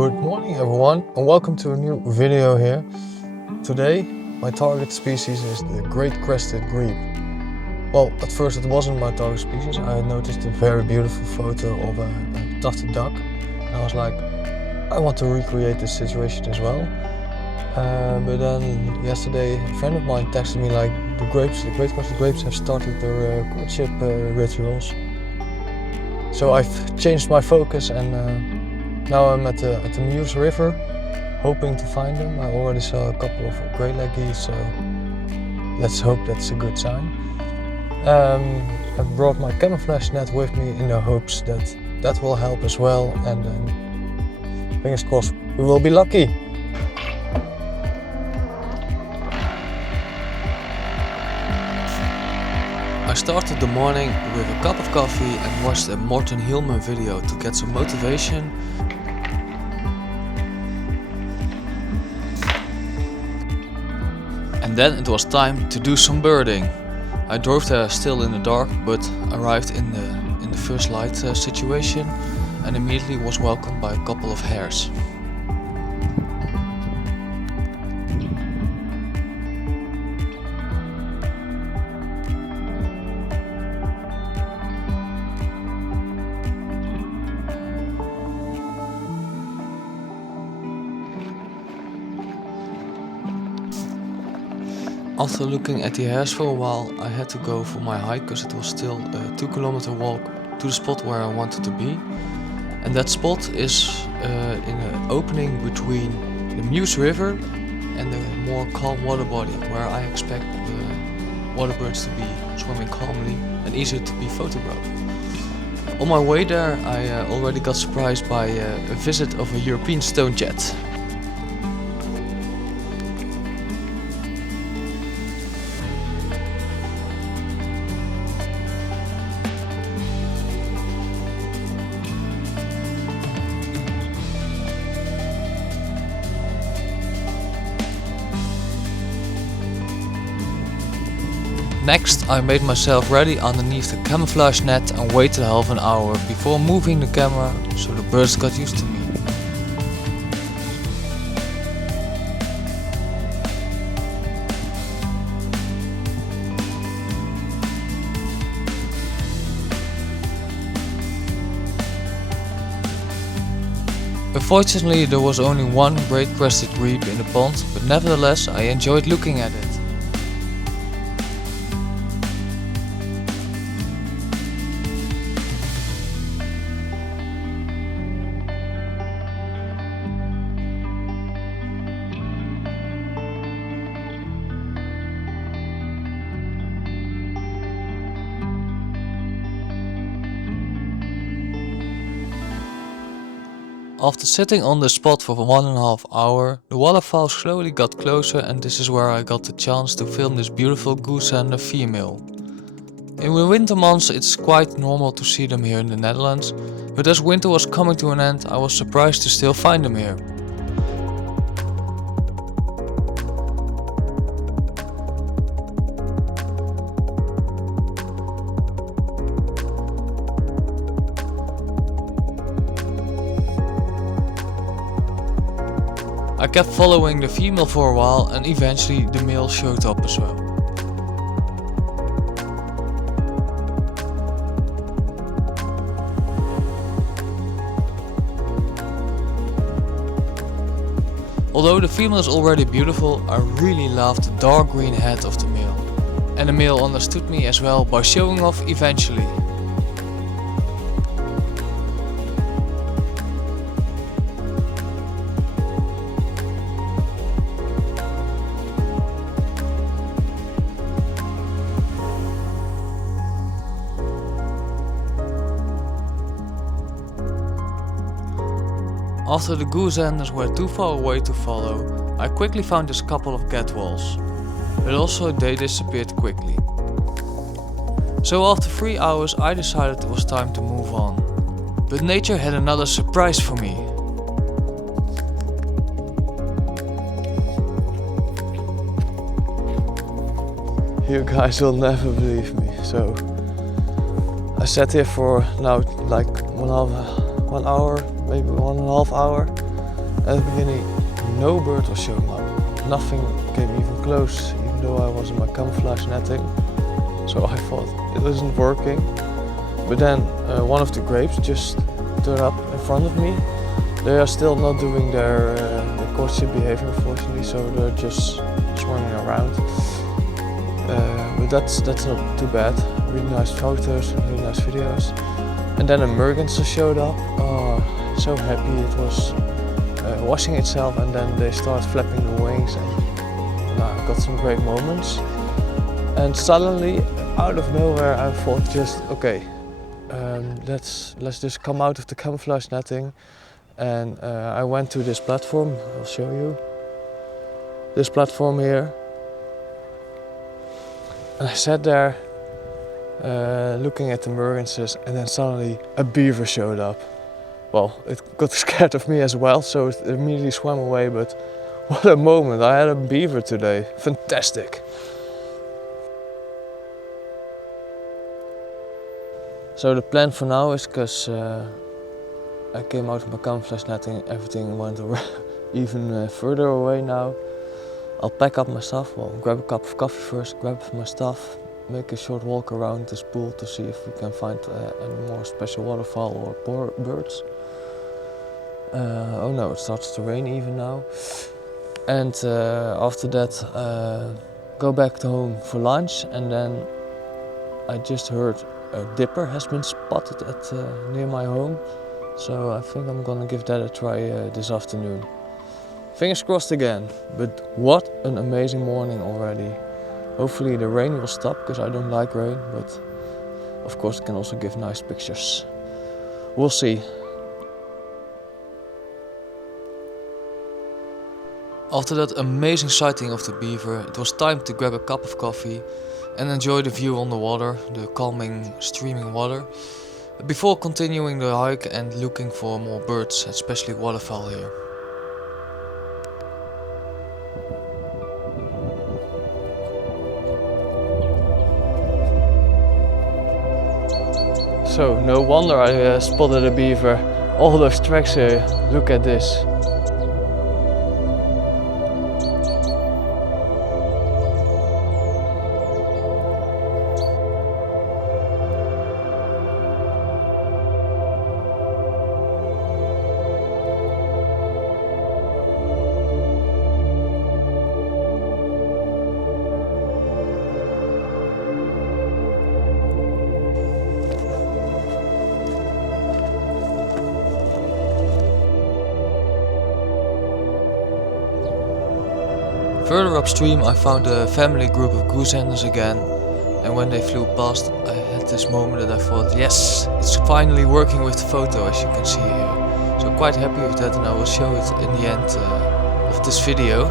Good morning everyone and welcome to a new video here. Today my target species is the Great Crested Grebe. Well, at first it wasn't my target species. I had noticed a very beautiful photo of a tufted duck and I was like, I want to recreate this situation as well. But then yesterday a friend of mine texted me like the Great Crested Grebes have started their courtship rituals. So I've changed my focus and now I'm at the Meuse River, hoping to find them. I already saw a couple of grey leg geese, so let's hope that's a good sign. I brought my camouflage net with me in the hopes that that will help as well, and fingers crossed we will be lucky. I started the morning with a cup of coffee and watched a Morten Hielman video to get some motivation. And then it was time to do some birding. I drove there still in the dark, but arrived in the first light situation and immediately was welcomed by a couple of hares. After looking at the hares for a while, I had to go for my hike because it was still a 2-kilometer walk to the spot where I wanted to be. And that spot is in an opening between the Meuse River and the more calm water body where I expect the water birds to be swimming calmly and easier to be photographed. On my way there I already got surprised by a visit of a European Stonechat. Next, I made myself ready underneath the camouflage net and waited half an hour before moving the camera so the birds got used to me. Unfortunately, there was only one Great Crested Grebe in the pond, but nevertheless I enjoyed looking at it. After sitting on the spot for 1.5 hours, the waterfowl slowly got closer and this is where I got the chance to film this beautiful Goosander female. In the winter months it's quite normal to see them here in the Netherlands, but as winter was coming to an end I was surprised to still find them here. I kept following the female for a while and eventually the male showed up as well. Although the female is already beautiful, I really loved the dark green head of the male. And the male understood me as well by showing off eventually. After the Goosanders were too far away to follow, I quickly found this couple of gadwalls, but also they disappeared quickly. So after 3 hours I decided it was time to move on, but nature had another surprise for me. You guys will never believe me, so I sat here for now like 1 hour, maybe 1.5 hours, At the beginning, no bird was showing up. Nothing came even close, even though I was in my camouflage netting. So I thought it isn't working. But then one of the Grebes just turned up in front of me. They are still not doing their courtship behavior, unfortunately, so they're just swimming around. But that's not too bad. Really nice photos, really nice videos. And then a merganser showed up. Oh, so happy. It was washing itself, and then they start flapping the wings, and I got some great moments. And suddenly, out of nowhere, I thought just okay, let's just come out of the camouflage netting. And I went to this platform. I'll show you this platform here. And I sat there looking at the mergansers, and then suddenly a beaver showed up. Well, it got scared of me as well, so it immediately swam away, but what a moment. I had a beaver today. Fantastic. So the plan for now is, because I came out of my camouflage netting, everything went even further away now. I'll pack up my stuff, well, grab a cup of coffee first, grab my stuff, make a short walk around this pool to see if we can find any more special waterfowl or birds. Oh no, it starts to rain even now. And after that, go back to home for lunch, and then I just heard a dipper has been spotted at near my home. So I think I'm gonna give that a try this afternoon. Fingers crossed again, but what an amazing morning already. Hopefully the rain will stop, because I don't like rain, but of course it can also give nice pictures. We'll see. After that amazing sighting of the beaver, it was time to grab a cup of coffee and enjoy the view on the water, the calming, streaming water, before continuing the hike and looking for more birds, especially waterfowl here. So, no wonder I spotted a beaver. All those tracks here, look at this. Further upstream I found a family group of Goosanders again, and when they flew past I had this moment that I thought, yes, it's finally working with the photo, as you can see here. So quite happy with that, and I will show it in the end of this video.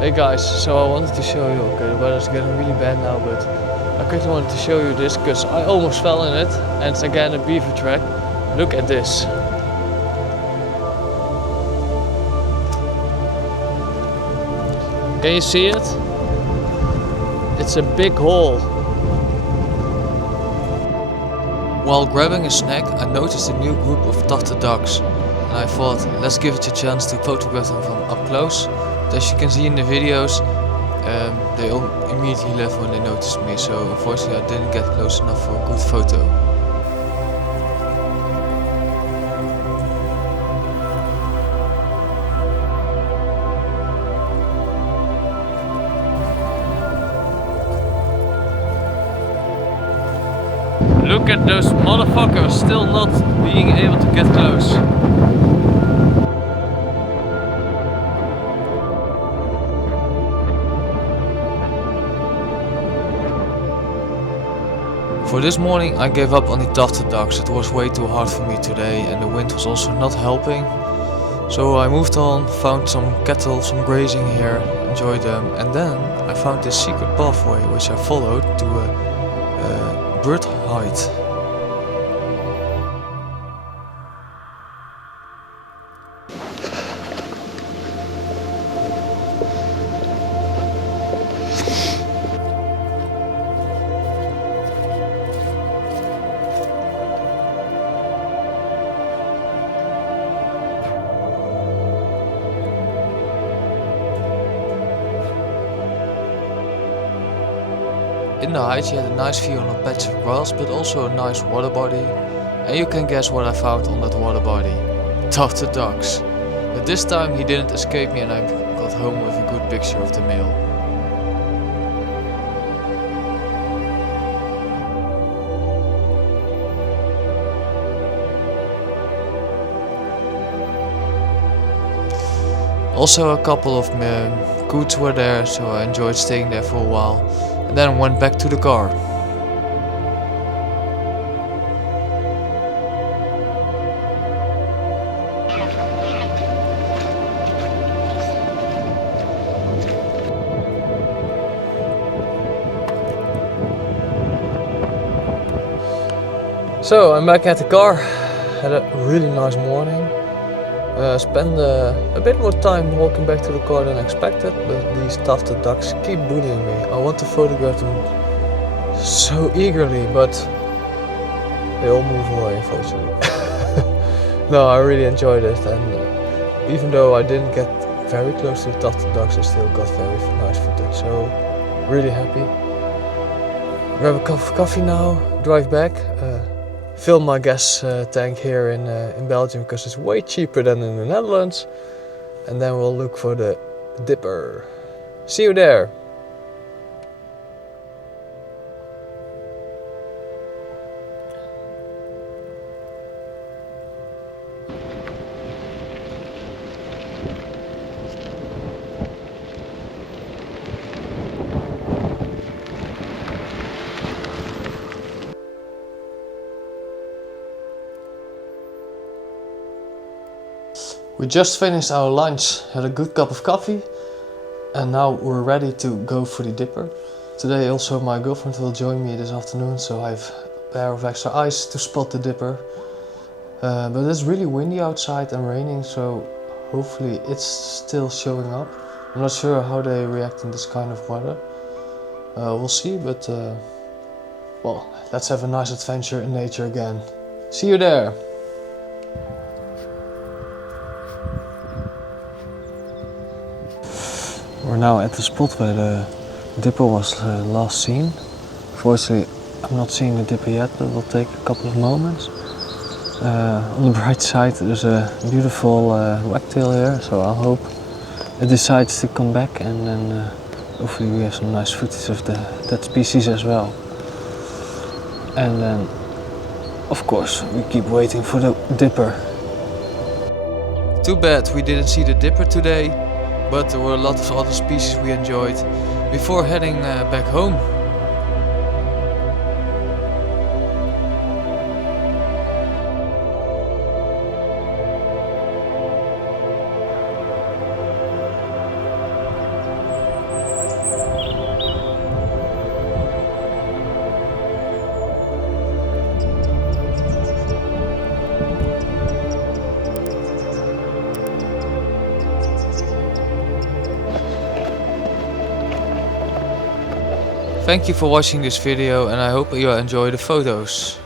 Hey guys, so I wanted to show you, okay, the weather's getting really bad now, but I quickly wanted to show you this because I almost fell in it, and it's again a beaver track. Look at this. Can you see it? It's a big hole. While grabbing a snack, I noticed a new group of tufted ducks, and I thought, let's give it a chance to photograph them from up close. But as you can see in the videos, they all immediately left when they noticed me, so unfortunately I didn't get close enough for a good photo. Look at those motherfuckers still not being able to get close. For this morning I gave up on the tufted ducks. It was way too hard for me today, and the wind was also not helping. So I moved on, found some cattle, some grazing here, enjoyed them, and then I found this secret pathway which I followed to a bird hide. In the heights you had a nice view on a patch of grass, but also a nice water body. And you can guess what I found on that water body. Tufted ducks. But this time he didn't escape me and I got home with a good picture of the male. Also a couple of coots were there, so I enjoyed staying there for a while. And then went back to the car. So I'm back at the car. Had a really nice morning. Spent a bit more time walking back to the car than expected, but these tufted ducks keep bullying me. I want to photograph them so eagerly, but they all move away, unfortunately. No, I really enjoyed it, and even though I didn't get very close to the tufted ducks, I still got very nice footage, so really happy. Grab a cup of coffee now, drive back. Fill my gas tank here in Belgium because it's way cheaper than in the Netherlands, and then we'll look for the dipper. See you there! We just finished our lunch, had a good cup of coffee, and now we're ready to go for the dipper. Today also my girlfriend will join me this afternoon, so I have a pair of extra eyes to spot the dipper. But it's really windy outside and raining, so hopefully it's still showing up. I'm not sure how they react in this kind of weather. We'll see, but well, let's have a nice adventure in nature again. See you there! We're now at the spot where the dipper was last seen. Fortunately, I'm not seeing the dipper yet, but it will take a couple of moments. On the bright side, there's a beautiful wagtail here, so I hope it decides to come back, and then hopefully we have some nice footage of that species as well. And then, of course, we keep waiting for the dipper. Too bad we didn't see the dipper today, but there were a lot of other species we enjoyed before heading back home. Thank you for watching this video, and I hope you enjoy the photos.